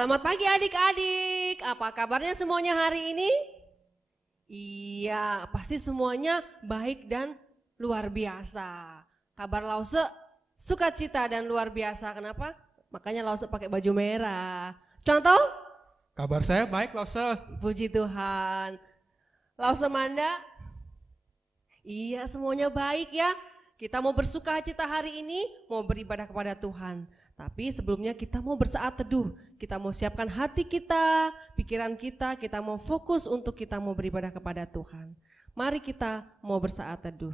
Selamat pagi adik-adik, apa kabarnya semuanya hari ini? Iya, pasti semuanya baik dan luar biasa. Kabar Lause sukacita dan luar biasa, kenapa? Makanya Lause pakai baju merah. Contoh? Kabar saya baik, Lause. Puji Tuhan. Lause Manda? Iya, semuanya baik ya. Kita mau bersukacita hari ini, mau beribadah kepada Tuhan. Tapi sebelumnya kita mau bersaat teduh, kita mau siapkan hati kita, pikiran kita mau fokus untuk kita mau beribadah kepada Tuhan. Mari kita mau bersaat teduh.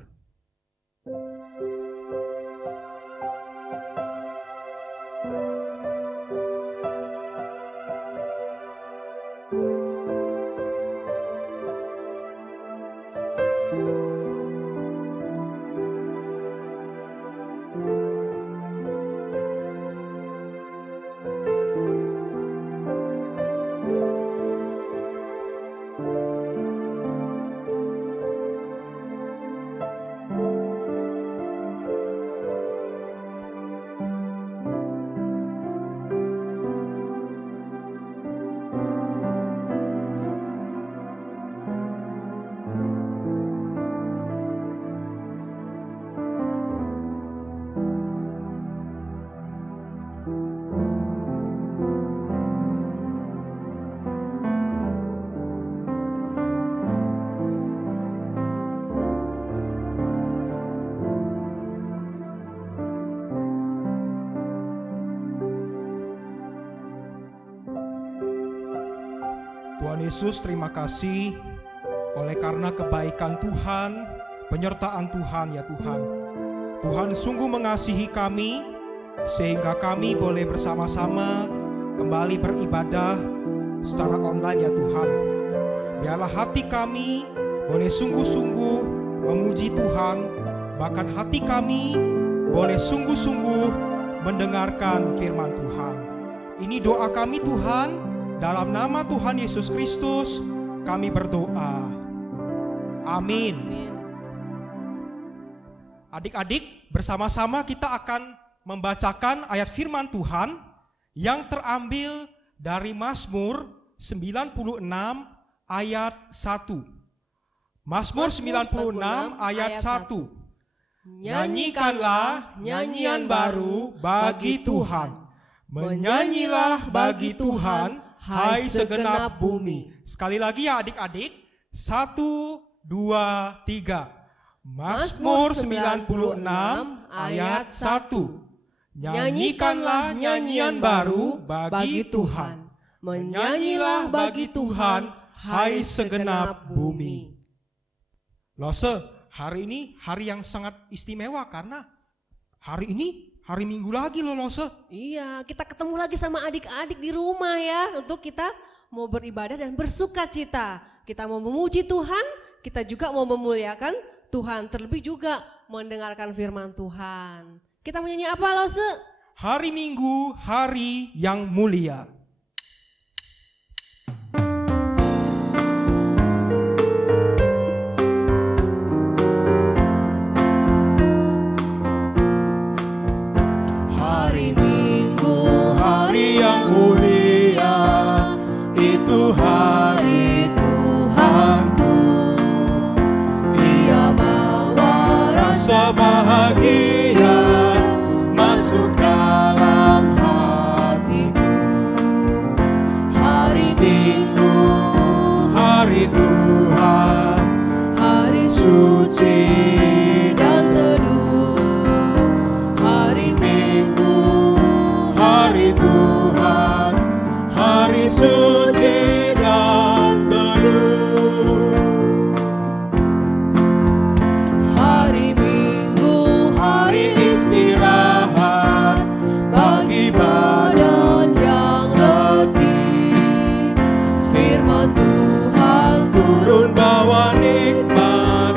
Tuhan Yesus, terima kasih oleh karena kebaikan Tuhan, penyertaan Tuhan ya Tuhan. Tuhan sungguh mengasihi kami sehingga kami boleh bersama-sama kembali beribadah secara online ya Tuhan. Biarlah hati kami boleh sungguh-sungguh memuji Tuhan, bahkan hati kami boleh sungguh-sungguh mendengarkan firman Tuhan. Ini doa kami Tuhan. Dalam nama Tuhan Yesus Kristus kami berdoa. Amin. Adik-adik, bersama-sama kita akan membacakan ayat firman Tuhan yang terambil dari Mazmur 96 ayat 1. Mazmur 96 ayat 1. Nyanyikanlah nyanyian baru bagi Tuhan. Menyanyilah bagi Tuhan, hai segenap bumi. Sekali lagi ya adik-adik. 1, 2, 3. Mazmur 96 ayat 1. Nyanyikanlah nyanyian baru bagi Tuhan. Menyanyilah bagi Tuhan, hai segenap bumi. Lose, hari ini hari yang sangat istimewa karena hari ini hari Minggu lagi loh Lose. Iya, kita ketemu lagi sama adik-adik di rumah ya, untuk kita mau beribadah dan bersukacita. Kita mau memuji Tuhan, kita juga mau memuliakan Tuhan, terlebih juga mendengarkan firman Tuhan. Kita mau nyanyi apa Lose? Hari Minggu, hari yang mulia. Hari Tuhanku, Dia bawa rasa bahagia masuk dalam hatiku. Hari Minggu, hari Tuhan, hari suci dan teduh. Hari Minggu, hari Tuhan, hari suci. Tuhan turun bawa nikmat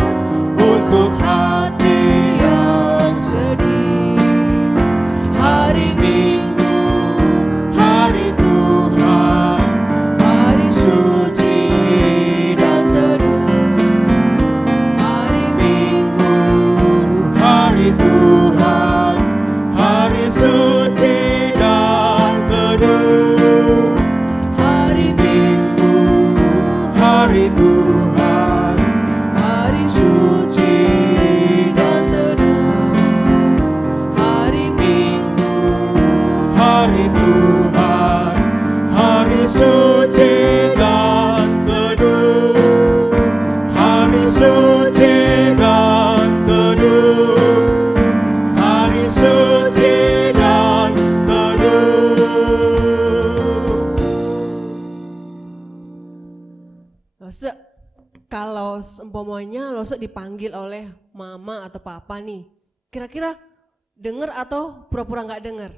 umpamanya Lose dipanggil oleh mama atau papa nih, kira-kira denger atau pura-pura nggak denger?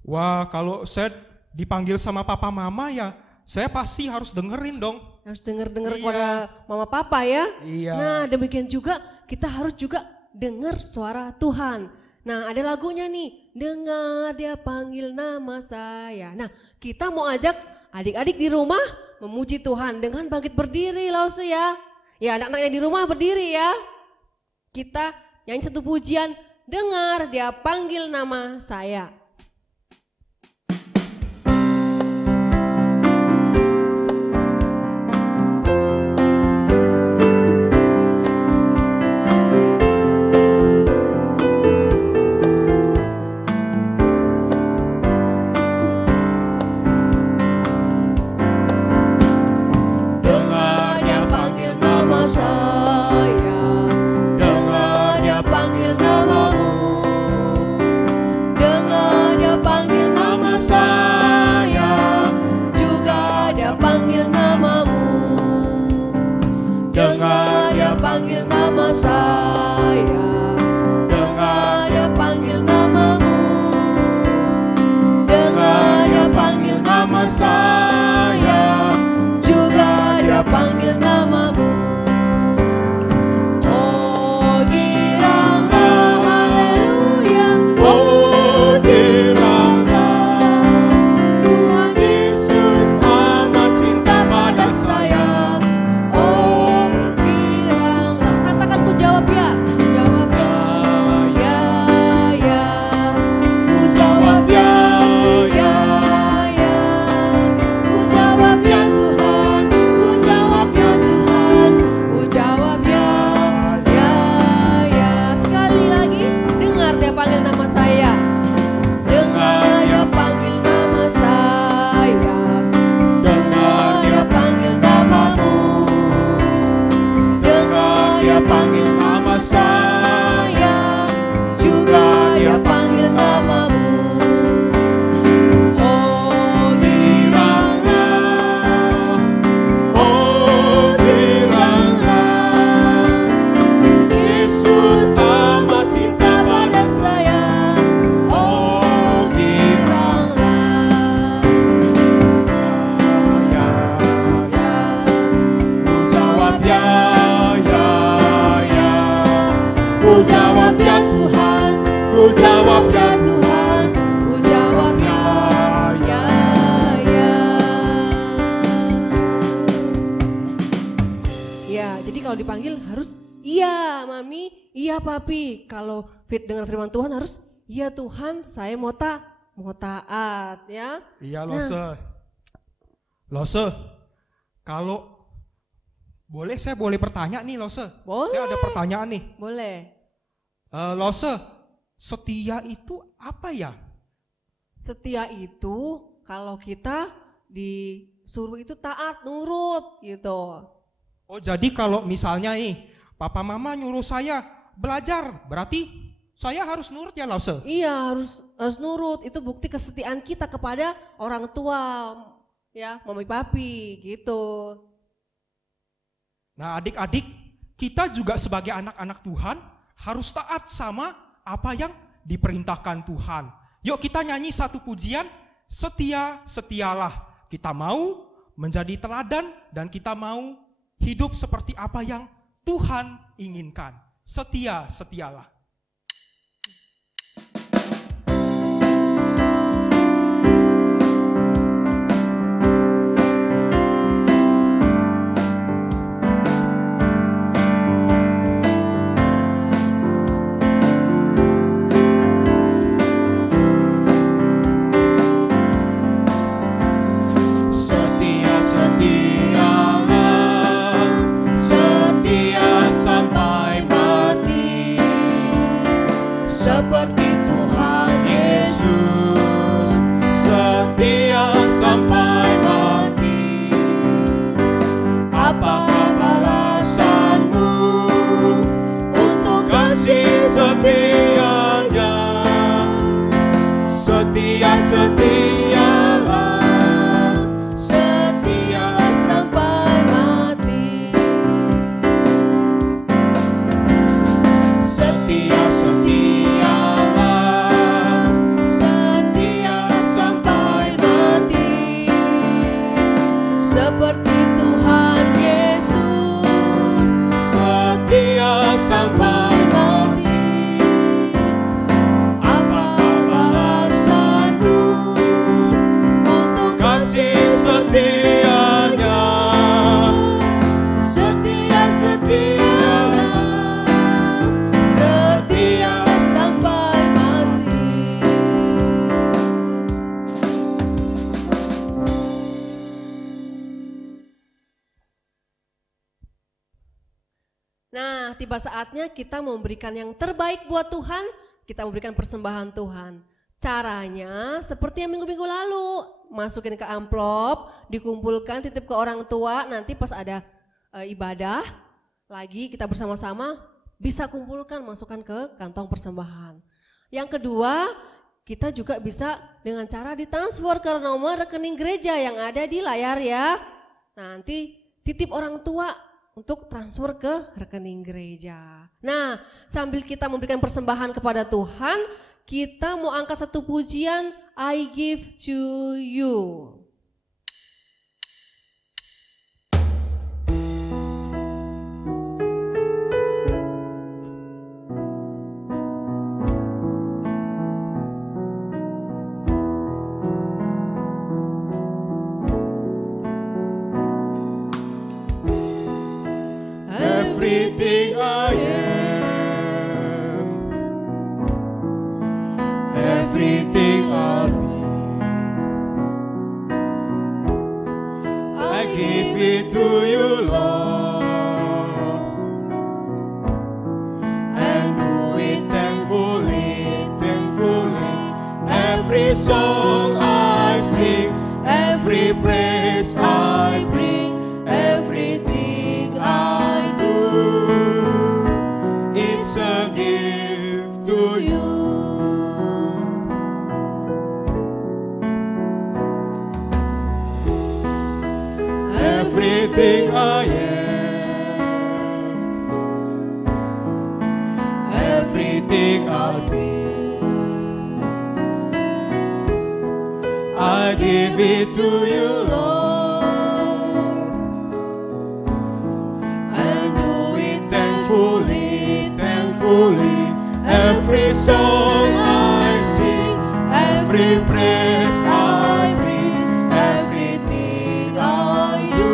Wah, kalau saya dipanggil sama papa mama ya, saya pasti harus dengerin dong. Harus denger-denger Iya. kepada mama papa ya. Iya. Nah demikian juga kita harus juga dengar suara Tuhan. Nah ada lagunya nih, dengar dia panggil nama saya. Nah kita mau ajak adik-adik di rumah memuji Tuhan dengan bangkit berdiri Lause ya. Ya anak-anaknya di rumah berdiri ya. Kita nyanyi satu pujian, dengar dia panggil nama saya. Dengar dia panggil nama saya, dengar dia panggil namamu, dengar dia panggil nama saya, juga dia panggil namamu. Dengar dia panggil nama saya, dengar dia panggil namamu, dengar dia panggil nama saya, juga dia panggil namamu. Oh giranglah haleluya, Oh, giranglah Tuhan Yesus amat cinta pada saya. Oh giranglah, katakan ku jawab ya, jawab ya, ya, ku jawab ya, ya, ya, ku jawab ya Tuhan, ku jawab ya Tuhan, ku jawab ya, ya, ya. Sekali lagi, dengar dia panggil nama saya, dengar dia panggil nama saya, dengar dia panggil namamu, dengar dia panggil nama saya, juga dia panggil namamu. Oh giranglah, Oh, giranglah, Yesus amat cinta pada saya. Oh giranglah, ya, ya, ku jawab ya, ya, ya, ku jawab ya Tuhan, ku jawab ya Tuhan, ku jawab ya, ya, ya. Ya, jadi kalau dipanggil harus iya mami, iya papi. Kalau dengar firman Tuhan harus iya Tuhan, saya mau taat ya. Iya, Lose. Lose, kalau saya boleh bertanya nih, Lose. Boleh. Saya ada pertanyaan nih. Boleh. Lose, setia itu apa ya? Setia itu kalau kita disuruh itu taat, nurut gitu. Oh, jadi kalau misalnya papa mama nyuruh saya belajar, berarti saya harus nurut ya, Lose? Iya, harus nurut. Itu bukti kesetiaan kita kepada orang tua, ya, mami papi gitu. Nah, adik-adik, kita juga sebagai anak-anak Tuhan harus taat sama apa yang diperintahkan Tuhan. Yuk kita nyanyi satu pujian, setia, setialah. Kita mau menjadi teladan dan kita mau hidup seperti apa yang Tuhan inginkan. Setia, setialah. Setia, setialah, setia sampai mati. sampai mati. Apa balasanmu untuk kasih setianya? Setialah sampai mati. Nah, tiba saatnya kita memberikan yang terbaik buat Tuhan, kita memberikan persembahan Tuhan. Caranya seperti yang minggu-minggu lalu, masukin ke amplop, dikumpulkan, titip ke orang tua, nanti pas ada ibadah lagi kita bersama-sama bisa kumpulkan, masukkan ke kantong persembahan. Yang kedua, kita juga bisa dengan cara ditransfer ke nomor rekening gereja yang ada di layar ya. Nanti titip orang tua untuk transfer ke rekening gereja. Nah, sambil kita memberikan persembahan kepada Tuhan, kita mau angkat satu pujian, I give to you. Everything I am, everything I'll be, I give it to you, Lord, and do it thankfully, thankfully. Every song I sing, every praise I bring, everything I do, it's a gift to you. Everything I am, everything I'll be, I give it to you, Lord, and do it thankfully, thankfully. Every song I sing, every praise I bring, everything I do,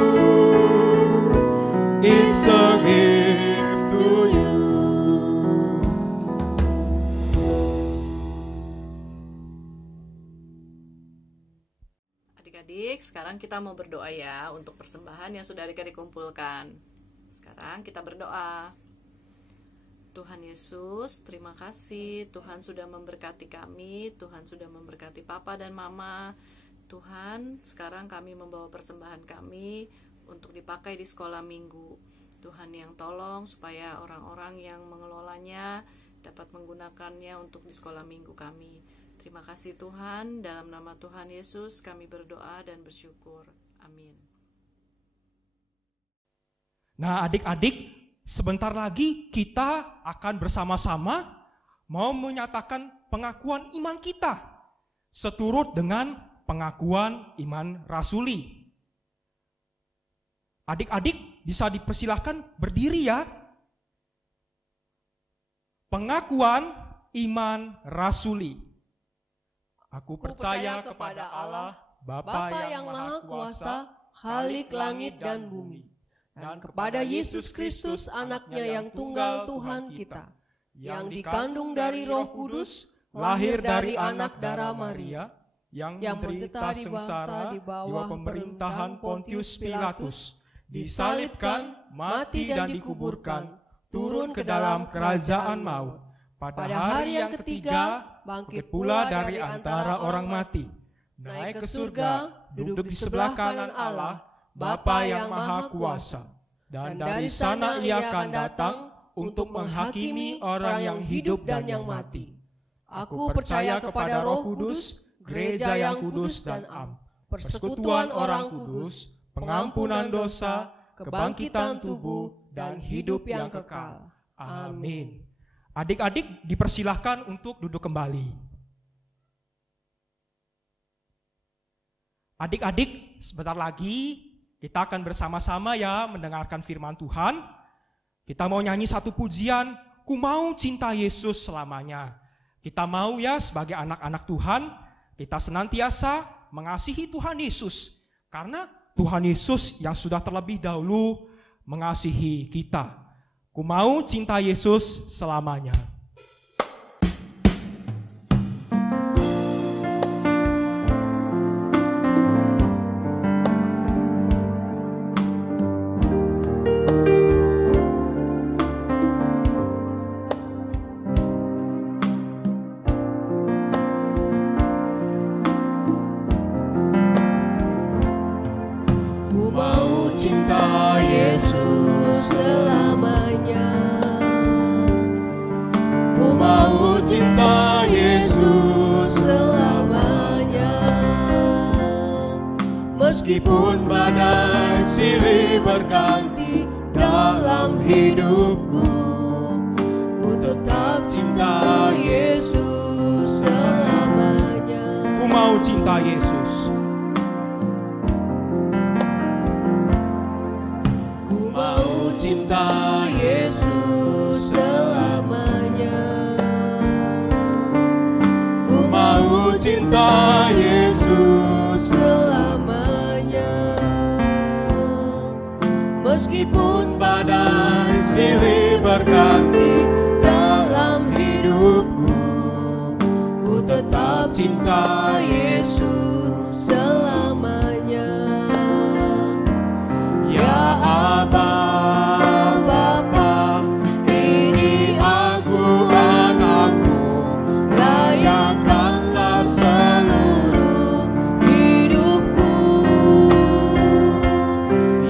it's a gift to you. Adik-adik, sekarang kita mau berdoa ya untuk persembahan yang sudah adik-adik kumpulkan. Sekarang kita berdoa. Tuhan Yesus, terima kasih Tuhan sudah memberkati kami, Tuhan sudah memberkati Papa dan Mama. Tuhan, sekarang kami membawa persembahan kami untuk dipakai di sekolah minggu. Tuhan yang tolong supaya orang-orang yang mengelolanya dapat menggunakannya untuk di sekolah minggu kami. Terima kasih Tuhan, dalam nama Tuhan Yesus kami berdoa dan bersyukur. Amin. Nah, adik-adik, sebentar lagi kita akan bersama-sama mau menyatakan pengakuan iman kita seturut dengan pengakuan iman rasuli. Adik-adik bisa dipersilahkan berdiri ya. Pengakuan iman rasuli. Aku percaya kepada Allah, Bapa yang Maha Kuasa, Khalik langit dan bumi, dan kepada Yesus Kristus anaknya yang tunggal Tuhan kita, yang dikandung dari Roh Kudus, lahir dari anak darah Maria, yang menderita sengsara di bawah pemerintahan Pontius Pilatus, disalibkan, mati dan dikuburkan, turun ke dalam kerajaan maut. Pada hari yang ketiga, bangkit pula dari antara orang mati, naik ke surga, duduk di sebelah kanan Allah, Bapa yang Maha Kuasa, dan dari sana Ia akan datang untuk menghakimi orang yang hidup dan yang mati. Aku percaya kepada Roh Kudus, gereja yang kudus dan am, persekutuan orang kudus, pengampunan dosa, kebangkitan tubuh, dan hidup yang kekal. Amin. Adik-adik dipersilahkan untuk duduk kembali. Adik-adik, sebentar lagi kita akan bersama-sama ya mendengarkan firman Tuhan. Kita mau nyanyi satu pujian, ku mau cinta Yesus selamanya. Kita mau ya sebagai anak-anak Tuhan, kita senantiasa mengasihi Tuhan Yesus. Karena Tuhan Yesus yang sudah terlebih dahulu mengasihi kita. Ku mau cinta Yesus selamanya. Meskipun badai silih berganti dalam hidupku, ku tetap cinta Yesus selamanya. Ku mau cinta Yesus. Ku mau cinta Yesus selamanya. Ku mau cinta Yesus selamanya. Meskipun badai silih berganti dalam hidupku, ku tetap cinta Yesus selamanya. Ya Aba, Bapa, ini aku anakmu, layakkanlah seluruh hidupku.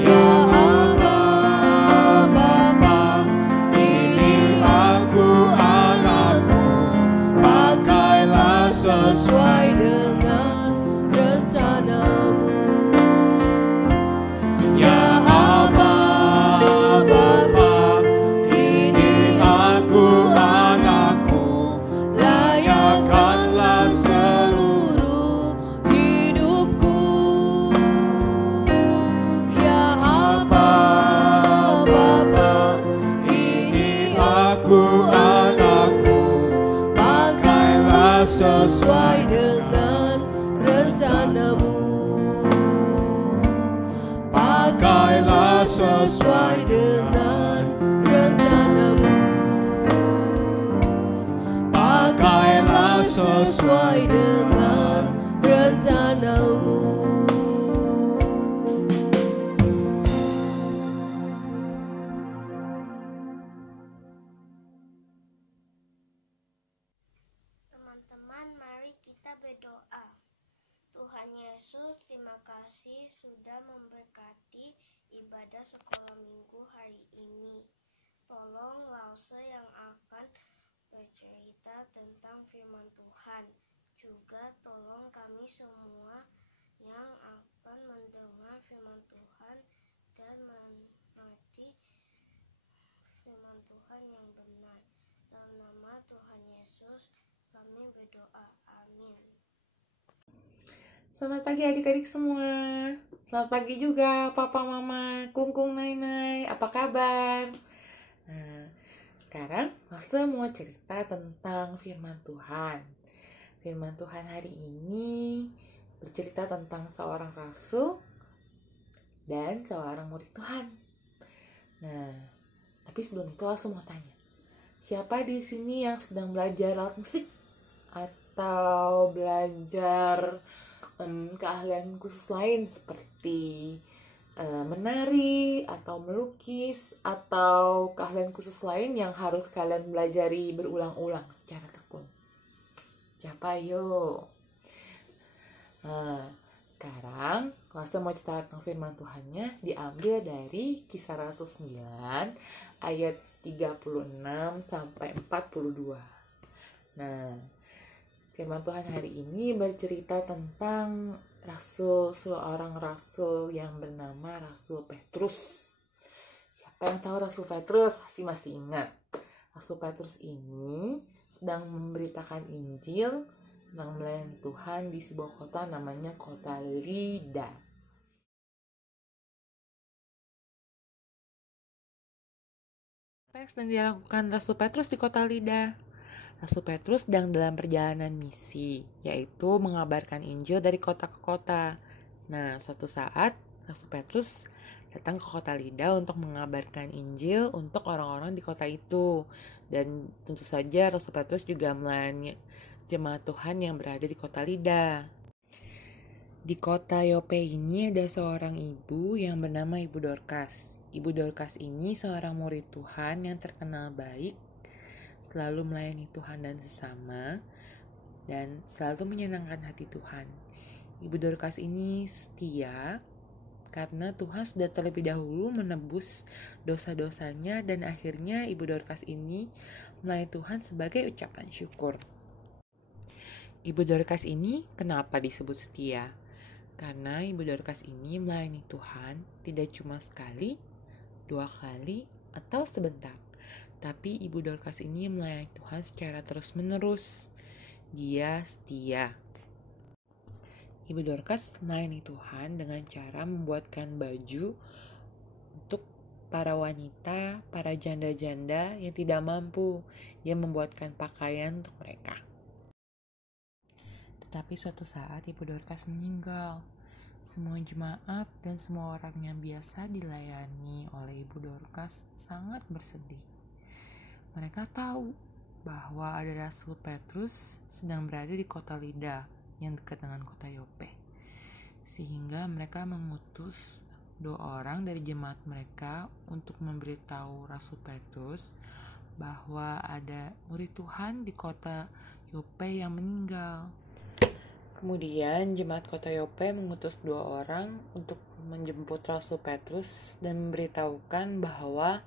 Ya Aba, Bapa, ini aku anakmu, pakailah sesuai dengan rencanamu. Ya Aba, Bapa, ini aku anakmu, layakkanlah seluruh hidupku. Ya Aba, Bapa, ini aku anakmu, pakailah sesuai dengan rencanamu. Pakailah sesuai dengan rencanamu. Pakailah sesuai dengan rencanamu. Teman-teman, mari kita berdoa. Tuhan Yesus, terima kasih sudah memberkati ibadah sekolah minggu hari ini. Tolong Lause yang akan bercerita tentang firman Tuhan. Juga tolong kami semua yang akan mendengar firman Tuhan dan mengerti firman Tuhan yang benar. Dalam nama Tuhan Yesus kami berdoa. Amin. Selamat pagi adik-adik semua. Selamat pagi juga papa, mama, kungkung, nai-nai. Apa kabar? Nah, sekarang Lause mau cerita tentang firman Tuhan. Firman Tuhan hari ini bercerita tentang seorang rasul dan seorang murid Tuhan. Nah, tapi sebelum itu Lause mau tanya. Siapa di sini yang sedang belajar alat musik? Atau belajar keahlian khusus lain seperti menari atau melukis atau keahlian khusus lain yang harus kalian belajari berulang-ulang secara tekun. Siapa yuk? Nah, sekarang Lause mau cerita tentang firman Tuhannya diambil dari Kisah Rasul 9 ayat 36 sampai 42. Nah, firman Tuhan hari ini bercerita tentang seorang rasul yang bernama Rasul Petrus. Siapa yang tahu Rasul Petrus? Pasti masih ingat. Rasul Petrus ini sedang memberitakan Injil, sedang melayani Tuhan di sebuah kota namanya kota Lida. Dan dilakukan Rasul Petrus di kota Lida. Rasul Petrus sedang dalam perjalanan misi, yaitu mengabarkan Injil dari kota ke kota. Nah, suatu saat Rasul Petrus datang ke kota Lida untuk mengabarkan Injil untuk orang-orang di kota itu. Dan tentu saja Rasul Petrus juga melayani jemaat Tuhan yang berada di kota Lida. Di kota Yope ini ada seorang ibu yang bernama Ibu Dorkas. Ibu Dorkas ini seorang murid Tuhan yang terkenal baik, selalu melayani Tuhan dan sesama, dan selalu menyenangkan hati Tuhan. Ibu Dorkas ini setia karena Tuhan sudah terlebih dahulu menebus dosa-dosanya, dan akhirnya Ibu Dorkas ini melayani Tuhan sebagai ucapan syukur. Ibu Dorkas ini kenapa disebut setia? Karena Ibu Dorkas ini melayani Tuhan tidak cuma sekali, 2 kali, atau sebentar. Tapi Ibu Dorkas ini melayani Tuhan secara terus-menerus. Dia setia. Ibu Dorkas melayani Tuhan dengan cara membuatkan baju untuk para wanita, para janda-janda yang tidak mampu. Dia membuatkan pakaian untuk mereka. Tetapi suatu saat Ibu Dorkas meninggal. Semua jemaat dan semua orang yang biasa dilayani oleh Ibu Dorkas sangat bersedih. Mereka tahu bahwa ada Rasul Petrus sedang berada di kota Lida yang dekat dengan kota Yope. Sehingga mereka mengutus 2 orang dari jemaat mereka untuk memberitahu Rasul Petrus bahwa ada murid Tuhan di kota Yope yang meninggal. Kemudian jemaat kota Yope mengutus 2 orang untuk menjemput Rasul Petrus dan memberitahukan bahwa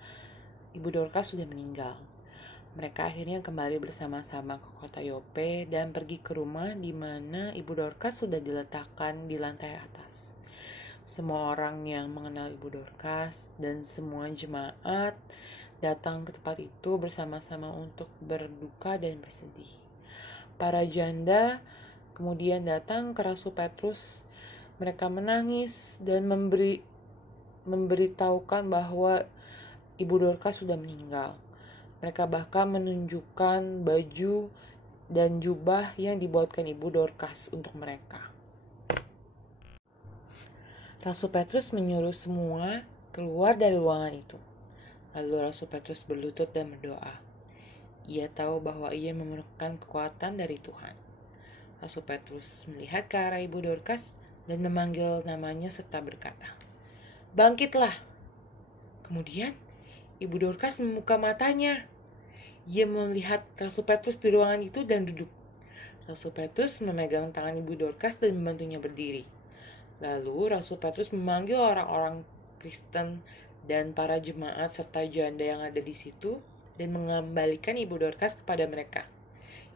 Ibu Dorkas sudah meninggal. Mereka akhirnya kembali bersama-sama ke kota Yope dan pergi ke rumah di mana Ibu Dorkas sudah diletakkan di lantai atas. Semua orang yang mengenal Ibu Dorkas dan semua jemaat datang ke tempat itu bersama-sama untuk berduka dan bersedih. Para janda kemudian datang ke Rasul Petrus. Mereka menangis dan memberitahukan bahwa Ibu Dorkas sudah meninggal. Mereka bahkan menunjukkan baju dan jubah yang dibuatkan Ibu Dorkas untuk mereka. Rasul Petrus menyuruh semua keluar dari ruangan itu. Lalu Rasul Petrus berlutut dan berdoa. Ia tahu bahwa ia memerlukan kekuatan dari Tuhan. Rasul Petrus melihat ke arah Ibu Dorkas dan memanggil namanya serta berkata, "Bangkitlah!" Kemudian Ibu Dorkas membuka matanya. Ia melihat Rasul Petrus di ruangan itu dan duduk. Rasul Petrus memegang tangan Ibu Dorkas dan membantunya berdiri. Lalu Rasul Petrus memanggil orang-orang Kristen dan para jemaat serta janda yang ada di situ dan mengembalikan Ibu Dorkas kepada mereka.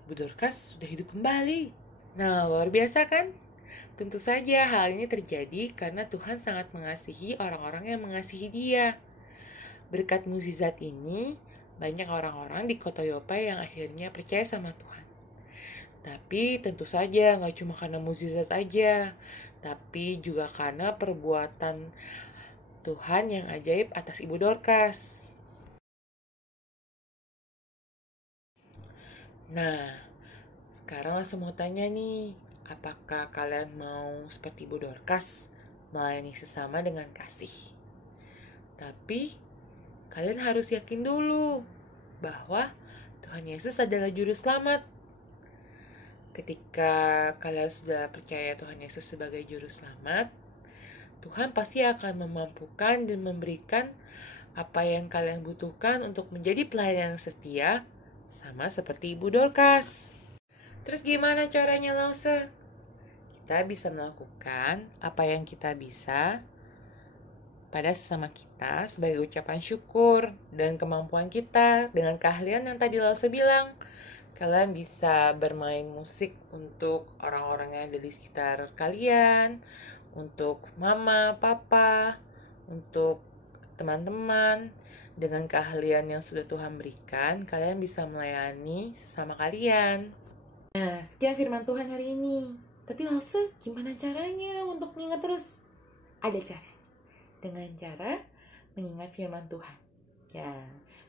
Ibu Dorkas sudah hidup kembali. Nah, luar biasa kan? Tentu saja hal ini terjadi karena Tuhan sangat mengasihi orang-orang yang mengasihi Dia. Berkat mukjizat ini, banyak orang-orang di kota Yope yang akhirnya percaya sama Tuhan. Tapi tentu saja gak cuma karena mukjizat aja, tapi juga karena perbuatan Tuhan yang ajaib atas Ibu Dorkas. Nah, sekarang langsung mau tanya nih, apakah kalian mau seperti Ibu Dorkas, melayani sesama dengan kasih? Tapi kalian harus yakin dulu bahwa Tuhan Yesus adalah juru selamat. Ketika kalian sudah percaya Tuhan Yesus sebagai juru selamat, Tuhan pasti akan memampukan dan memberikan apa yang kalian butuhkan untuk menjadi pelayan yang setia, sama seperti Ibu Dorkas. Terus gimana caranya, Lause? Kita bisa melakukan apa yang kita bisa pada sesama kita sebagai ucapan syukur dan kemampuan kita dengan keahlian yang tadi Lause bilang. Kalian bisa bermain musik untuk orang-orang yang ada di sekitar kalian, untuk mama, papa, untuk teman-teman. Dengan keahlian yang sudah Tuhan berikan, kalian bisa melayani sesama kalian. Nah, sekian firman Tuhan hari ini. Tapi Lause, gimana caranya untuk mengingat terus? Ada cara. Dengan cara mengingat firman Tuhan. Ya,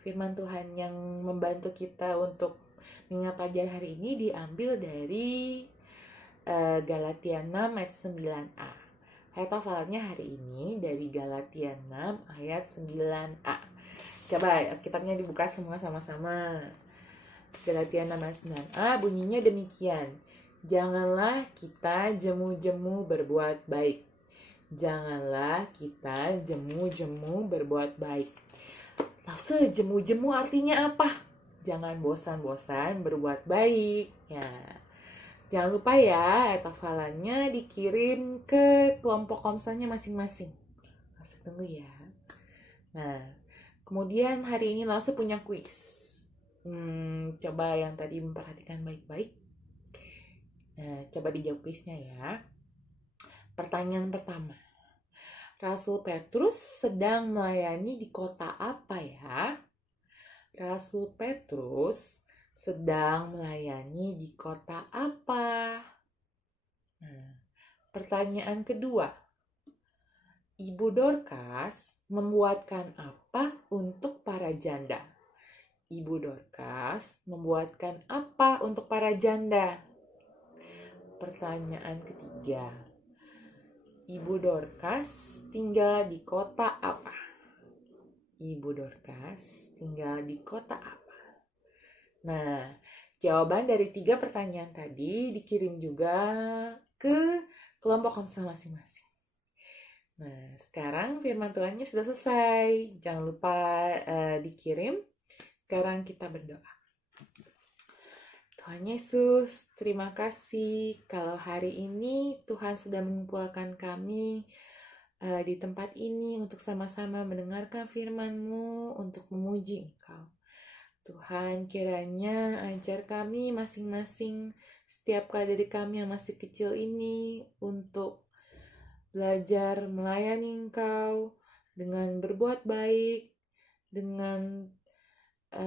firman Tuhan yang membantu kita untuk mengingat pelajaran hari ini diambil dari Galatia 6 ayat 9a. Ayat hafalannya hari ini dari Galatia 6 ayat 9a. Coba kitabnya dibuka semua sama-sama. Galatia 6 ayat 9a bunyinya demikian. Janganlah kita jemu-jemu berbuat baik. Janganlah kita jemu-jemu berbuat baik. Lalu jemu-jemu artinya apa? Jangan bosan-bosan berbuat baik. Ya. Jangan lupa ya, hafalannya dikirim ke kelompok komselnya masing-masing. Langsung tunggu ya. Nah, kemudian hari ini Lause punya kuis. Coba yang tadi memperhatikan baik-baik. Nah, coba dijawab kuisnya ya. Pertanyaan pertama. Rasul Petrus sedang melayani di kota apa ya? Rasul Petrus sedang melayani di kota apa? Nah, pertanyaan kedua. Ibu Dorcas membuatkan apa untuk para janda? Ibu Dorcas membuatkan apa untuk para janda? Pertanyaan ketiga. Ibu Dorcas tinggal di kota apa? Ibu Dorcas tinggal di kota apa? Nah, jawaban dari 3 pertanyaan tadi dikirim juga ke kelompok komsel masing-masing. Nah, sekarang firman Tuhannya sudah selesai. Jangan lupa dikirim. Sekarang kita berdoa. Tuhan Yesus, terima kasih kalau hari ini Tuhan sudah mengumpulkan kami di tempat ini untuk sama-sama mendengarkan firman-Mu, untuk memuji Engkau. Tuhan, kiranya ajar kami masing-masing, setiap dari kami yang masih kecil ini, untuk belajar melayani Engkau dengan berbuat baik, dengan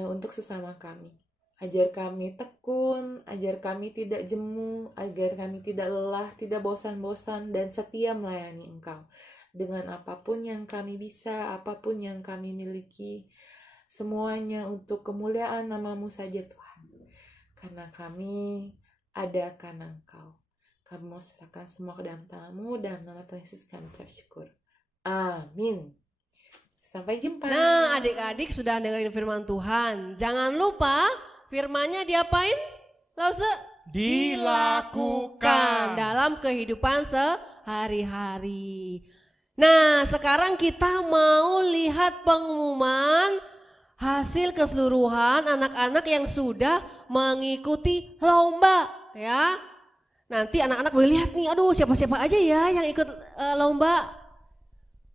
untuk sesama kami. Ajar kami tekun, ajar kami tidak jemu, agar kami tidak lelah, tidak bosan-bosan, dan setia melayani Engkau. Dengan apapun yang kami bisa, apapun yang kami miliki, semuanya untuk kemuliaan nama-Mu saja Tuhan. Karena kami ada karena Engkau. Kami mau serahkan semua ke dalam tangan-Mu, dalam nama Tuhan Yesus kami ucap syukur. Amin. Sampai jumpa. Nah, adik-adik sudah dengerin firman Tuhan. Jangan lupa firman-nya diapain? Lause? Dilakukan dalam kehidupan sehari-hari. Nah, sekarang kita mau lihat pengumuman hasil keseluruhan anak-anak yang sudah mengikuti lomba ya. Nanti anak-anak boleh lihat nih, aduh siapa-siapa aja ya yang ikut lomba.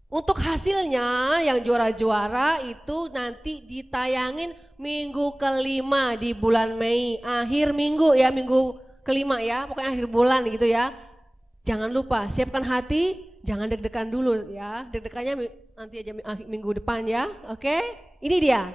Untuk hasilnya yang juara-juara itu nanti ditayangin minggu kelima di bulan Mei, akhir minggu ya, minggu kelima ya, pokoknya akhir bulan gitu ya. Jangan lupa siapkan hati, jangan deg-degan dulu ya, deg-degannya nanti aja minggu depan ya, oke? Ini dia.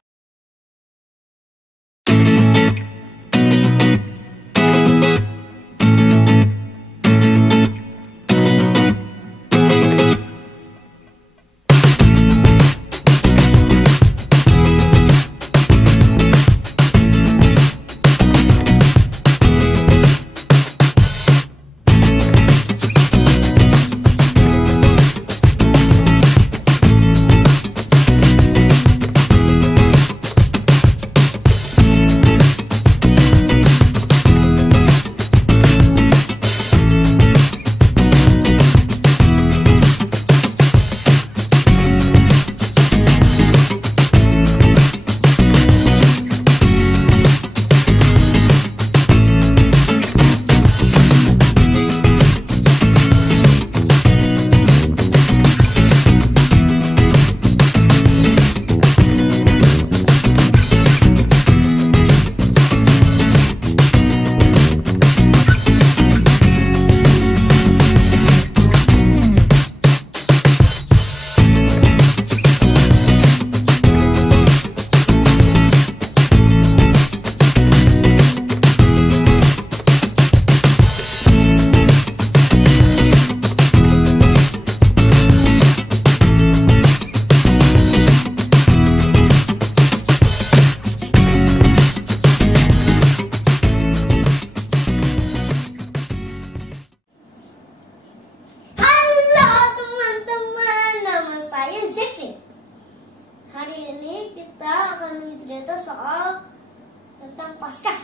tentang Paskah.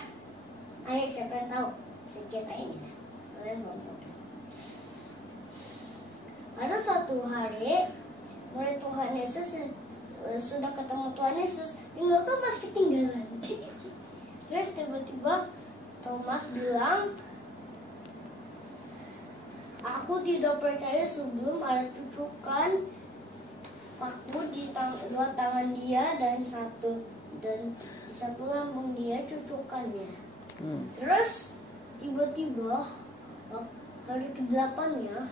Ayo, siapa yang tahu cerita ini? Kalian mau tahu? Ada suatu hari, murid Tuhan Yesus sudah ketemu Tuhan Yesus, tinggal Thomas ketinggalan. Terus tiba-tiba Thomas bilang, aku tidak percaya sebelum ada cucukan paku di dua tangan dia dan di satu lambung dia cucukannya. Terus tiba-tiba hari ke-8-nya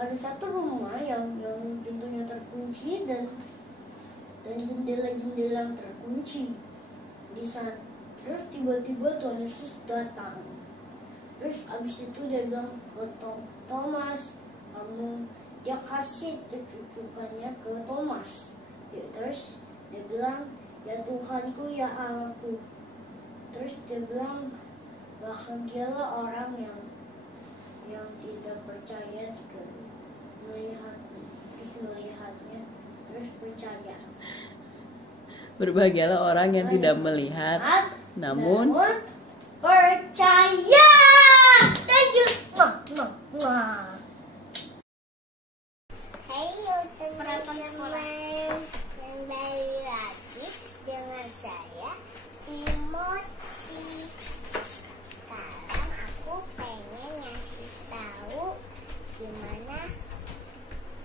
ada satu rumah yang pintunya terkunci dan jendela-jendela yang terkunci di sana. Terus tiba-tiba Tuhan Yesus datang. Terus abis itu dia bilang ke Thomas, dia kasih cucukannya ke Thomas. Ya, terus dia bilang, ya Tuhanku, ya Allahku. Terus dia bilang, bahagialah orang yang tidak percaya melihatnya terus percaya. Berbahagialah orang yang tidak melihat namun percaya. Thank you. Hayo teman-teman, kembali lagi dengan saya Timothy. Sekarang aku pengen ngasih tahu gimana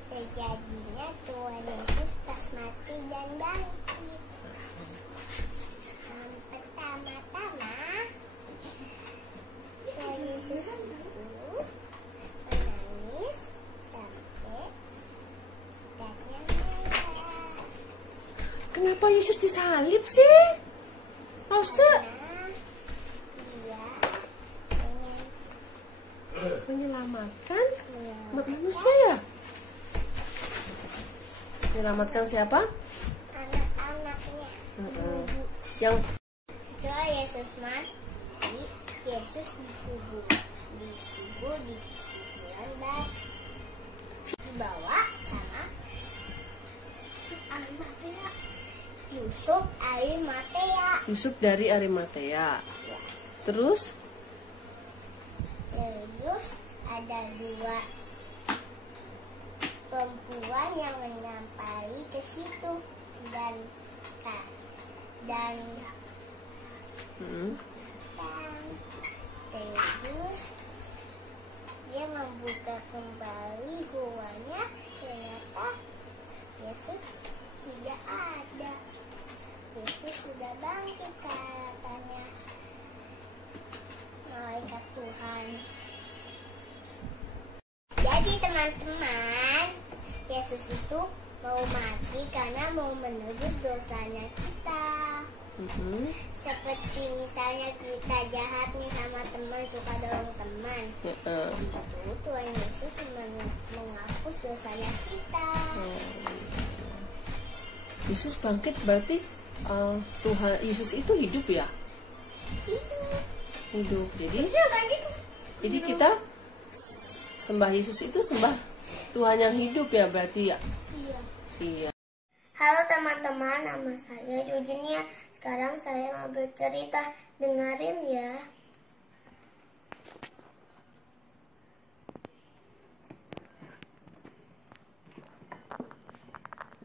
terjadinya Tuhan Yesus pas mati dan bangkit. Pertama-tama Tuhan Yesus itu menangis sampai dadanya merah. Kenapa Yesus disalib sih? Dia menyelamatkan umat manusia ya? Menyelamatkan siapa? Anak-anaknya. Yang Setelah Yesus mati, Yesus dikubur di kuburan batu, dibawa sama Yusuf Arimatea. Yusuf dari Arimatea. Terus ada dua perempuan yang menyampaikan ke situ dan terus dia membuka kembali guanya, ternyata Yesus tidak ada. Yesus sudah bangkit, katanya malaikat Tuhan. Jadi teman-teman, Yesus itu mau mati karena mau menebus dosanya kita. Seperti misalnya kita jahat nih sama teman, suka dorong teman. Itu Tuhan Yesus menghapus dosanya kita. Yesus bangkit berarti Tuhan Yesus itu hidup ya? Hidup. Jadi kita sembah Yesus itu sembah Tuhan yang hidup ya berarti ya? Iya. Halo teman-teman, nama saya Eugenia. Sekarang saya mau bercerita, dengerin ya.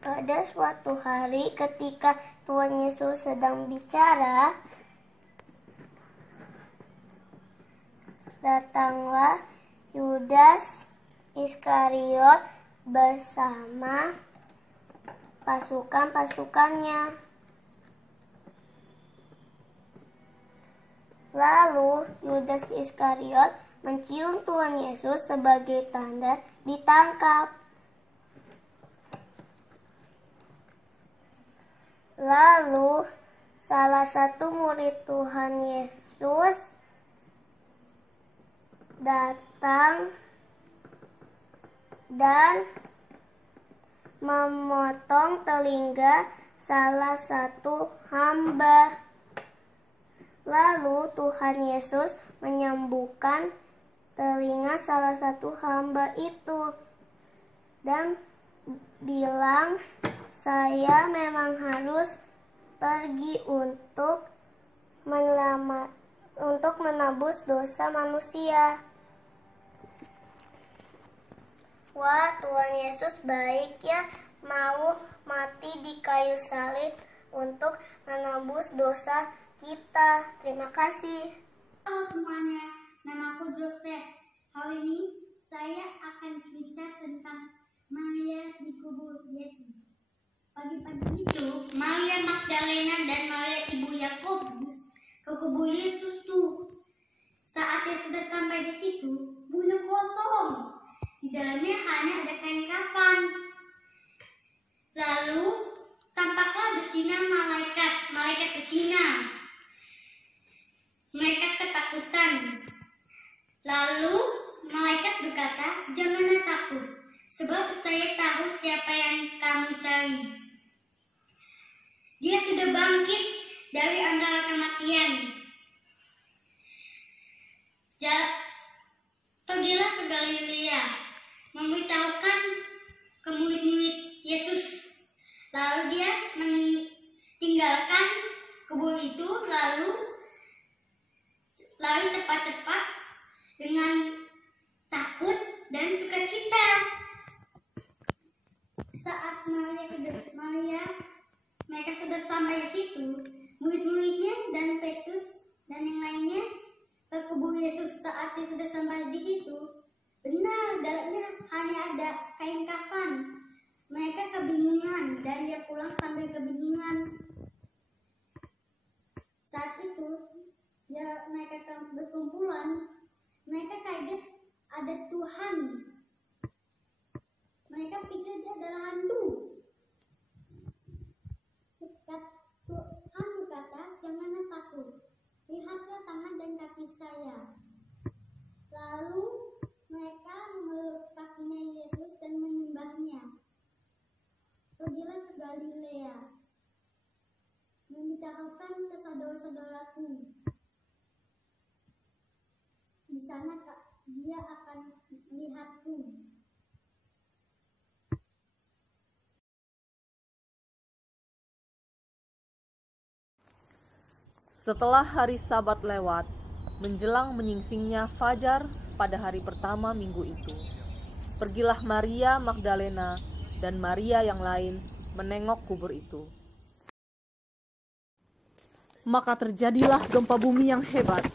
Pada suatu hari ketika Tuhan Yesus sedang bicara, datanglah Yudas Iskariot bersama pasukan-pasukannya. Lalu Yudas Iskariot mencium Tuhan Yesus sebagai tanda ditangkap. Lalu salah satu murid Tuhan Yesus datang dan memotong telinga salah satu hamba. Lalu Tuhan Yesus menyembuhkan telinga salah satu hamba itu. Dan bilang, saya memang harus pergi untuk menebus dosa manusia. Wah, Tuhan Yesus baik ya, mau mati di kayu salib untuk menebus dosa kita. Terima kasih. Halo semuanya, nama aku Joseph. Hari ini saya akan cerita tentang Maria dikubur Yesus. Pagi-pagi itu, Maria Magdalena dan Maria ibu Yakobus ke kubur Yesus tuh. Saat dia sudah sampai di situ, bunyi kosong. Di dalamnya hanya ada kain kafan. Lalu tampaklah bersinar malaikat bersinar. Mereka ketakutan. Lalu malaikat berkata, "Janganlah takut, sebab saya tahu siapa yang kamu cari. Dia sudah bangkit dari antara kematian. Pergilah ke Galilea, memberitahukan ke murid-murid Yesus." Lalu dia meninggalkan kubur itu, lalu cepat-cepat dengan takut dan sukacita. Saat mereka sudah sampai di situ, murid-muridnya dan Petrus dan yang lainnya ke kubur Yesus. Saat dia sudah sampai di situ, benar dalamnya hanya ada kain kafan. Mereka kebingungan dan dia pulang sambil kebingungan. Saat itu mereka berkumpulan, mereka kaget ada Tuhan. Mereka pikir dia adalah hantu. Tuhan berkata, "Janganlah takut, lihatlah tangan dan kaki saya." Lalu mereka memeluk kakinya Yesus dan menyembahnya. Pergilah ke Galilea, memberitahukan ke saudara-saudaraku. Di sana dia akan melihatku. Setelah hari Sabat lewat, menjelang menyingsingnya fajar pada hari pertama minggu itu, pergilah Maria Magdalena dan Maria yang lain menengok kubur itu. Maka terjadilah gempa bumi yang hebat,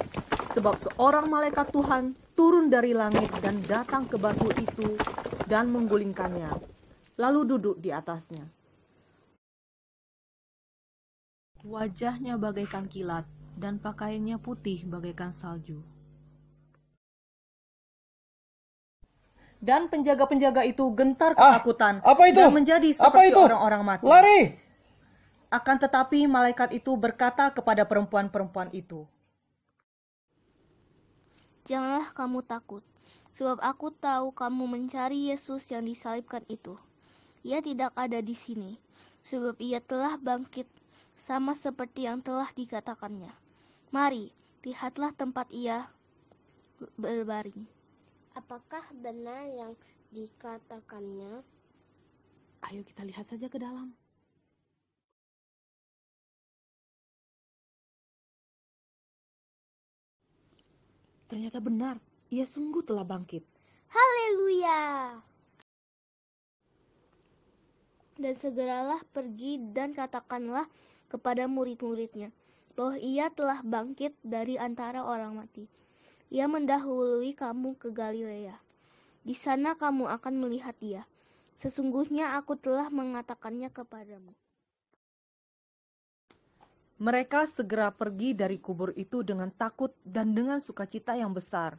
sebab seorang malaikat Tuhan turun dari langit dan datang ke batu itu dan menggulingkannya, lalu duduk di atasnya. Wajahnya bagaikan kilat dan pakaiannya putih bagaikan salju. Dan penjaga-penjaga itu gentar ketakutan dan menjadi seperti orang-orang mati. Lari! Akan tetapi malaikat itu berkata kepada perempuan-perempuan itu, "Janganlah kamu takut, sebab aku tahu kamu mencari Yesus yang disalibkan itu. Ia tidak ada di sini, sebab ia telah bangkit sama seperti yang telah dikatakannya. Mari, lihatlah tempat ia berbaring." Apakah benar yang dikatakannya? Ayo kita lihat saja ke dalam. Ternyata benar, ia sungguh telah bangkit. Haleluya! Dan segeralah pergi dan katakanlah kepada murid-muridnya bahwa ia telah bangkit dari antara orang mati. Ia mendahului kamu ke Galilea. Di sana kamu akan melihat dia. Sesungguhnya aku telah mengatakannya kepadamu. Mereka segera pergi dari kubur itu dengan takut dan dengan sukacita yang besar,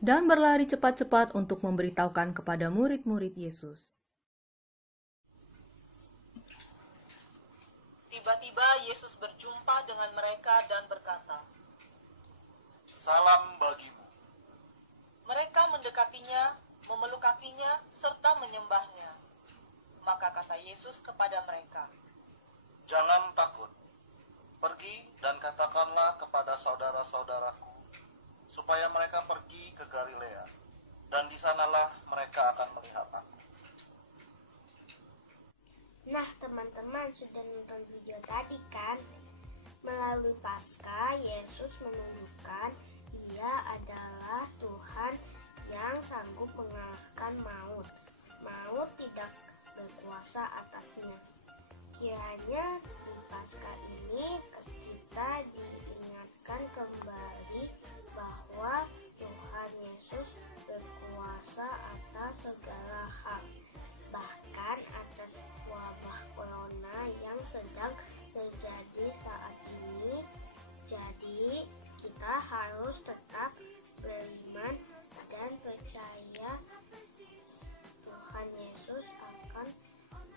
dan berlari cepat-cepat untuk memberitahukan kepada murid-murid Yesus. Tiba-tiba Yesus berjumpa dengan mereka dan berkata, "Salam bagimu." Mereka mendekatinya, memeluk kakinya, serta menyembahnya. Maka kata Yesus kepada mereka, "Jangan takut. Pergi dan katakanlah kepada saudara-saudaraku, supaya mereka pergi ke Galilea, dan di sanalah mereka akan melihat aku." Nah, teman-teman sudah nonton video tadi kan? Melalui Paskah, Yesus menunjukkan Ia adalah Tuhan yang sanggup mengalahkan maut. Maut tidak berkuasa atasnya. Kiranya di Paskah ini kita diingatkan kembali bahwa Tuhan Yesus berkuasa atas segala hal, bahkan atas wabah corona yang sedang terjadi saat ini. Jadi kita harus tetap beriman dan percaya Tuhan Yesus akan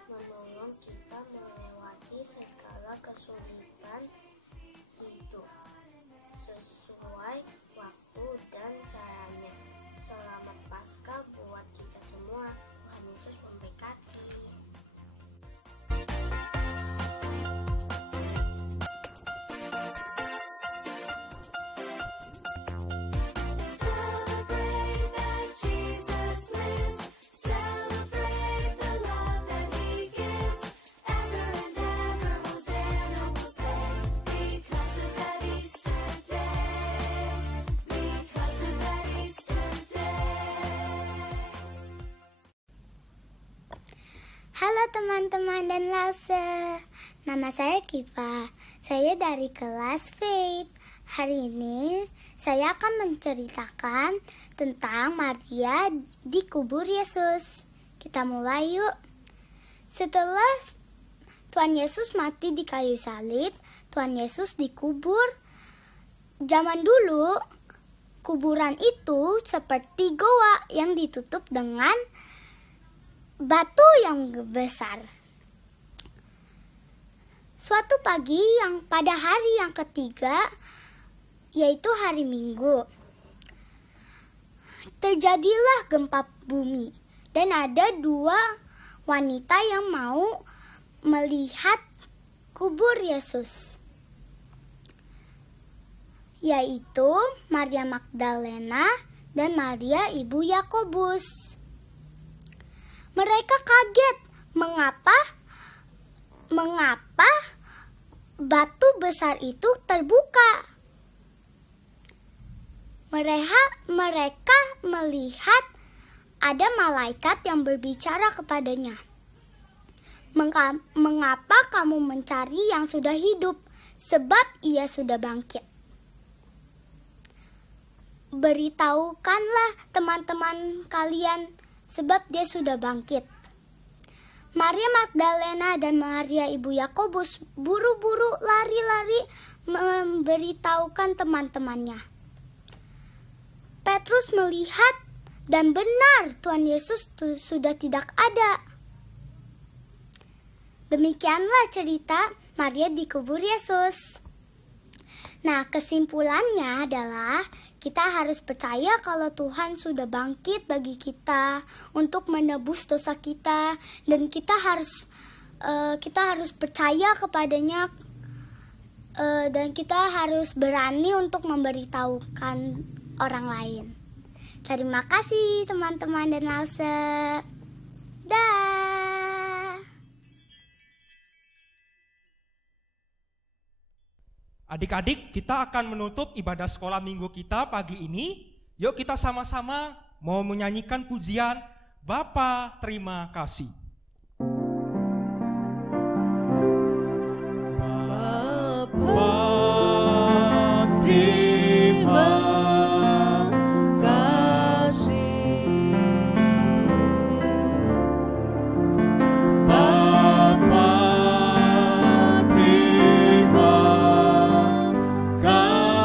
menolong kita melewati segala kesulitan hidup sesuai waktu dan caranya. Selamat Paskah buat kita semua. Tuhan Yesus memberkati. Halo teman-teman dan Lause, nama saya Kiva, saya dari kelas Faith. Hari ini saya akan menceritakan tentang Maria dikubur Yesus. Kita mulai yuk. Setelah Tuhan Yesus mati di kayu salib, Tuhan Yesus dikubur. Zaman dulu, kuburan itu seperti goa yang ditutup dengan batu yang besar. Suatu pagi yang pada hari yang ketiga, yaitu hari Minggu, terjadilah gempa bumi dan ada dua wanita yang mau melihat kubur Yesus, yaitu Maria Magdalena dan Maria ibu Yakobus. Mereka kaget mengapa batu besar itu terbuka. Mereka melihat ada malaikat yang berbicara kepadanya. Mengapa kamu mencari yang sudah hidup? Sebab ia sudah bangkit. Beritahukanlah teman-teman kalian, sebab dia sudah bangkit. Maria Magdalena dan Maria ibu Yakobus buru-buru lari-lari memberitahukan teman-temannya. Petrus melihat dan benar Tuhan Yesus sudah tidak ada. Demikianlah cerita Maria dikubur Yesus. Nah, kesimpulannya adalah kita harus percaya kalau Tuhan sudah bangkit bagi kita untuk menebus dosa kita, dan kita harus percaya kepadanya, dan kita harus berani untuk memberitahukan orang lain. Terima kasih teman-teman dan Lause. Dah. Adik-adik, kita akan menutup ibadah sekolah minggu kita pagi ini. Yuk kita sama-sama mau menyanyikan pujian Bapa terima kasih. Bapa terima kasih. Bapa terima kasih.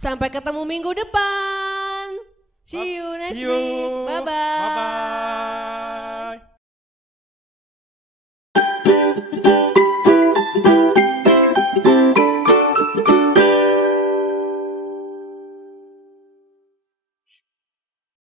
Sampai ketemu minggu depan. See you next week. Bye-bye. Bye-bye.